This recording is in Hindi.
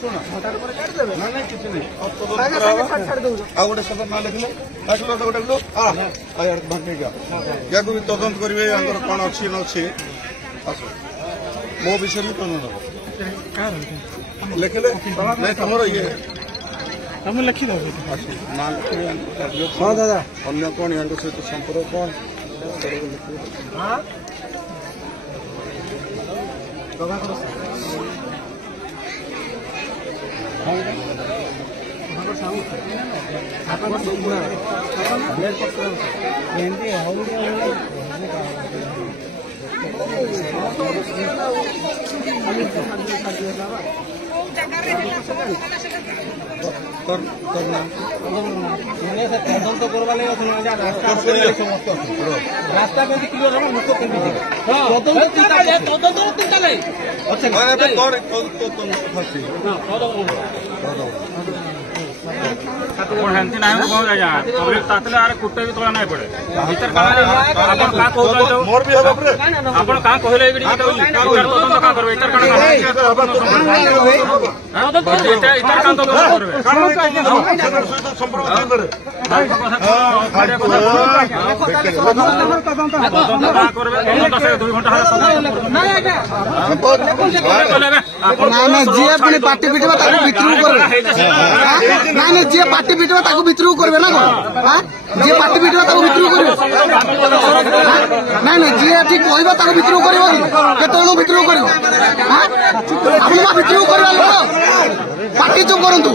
शुण ना किसी नहीं गोटे शब्द ना लिखले या भी तदंत करेंगे कौन अच्छी न अच्छी मो विषय भी तदंत लिखले नहीं तुम ये तुम लिखिद ना हाँ दादा अन्य कौन या सहित संपर्क कौन तदंत करवा रास्ता क्लियर हम लोक हेंती ना पब्लिक तातले आरे कुटे भी तोला नहीं पड़े भीतर का आपन का कहू मोर भी हबो रे आपन का कहले एगडी तदंत का करबे इतर का इतर का तो करबे संपर्क करे जी अपनी पार्टी पिटवा भितरू करबे ना जी पार्टी पिटवा भितरू करबे ना जी पार्टी पिटवा भितरू करबे ना जी ठीक कहबा भितरू करबो केतळो भितरू करबो आपण भितरू करबा लोक पार्टी चुप करंतु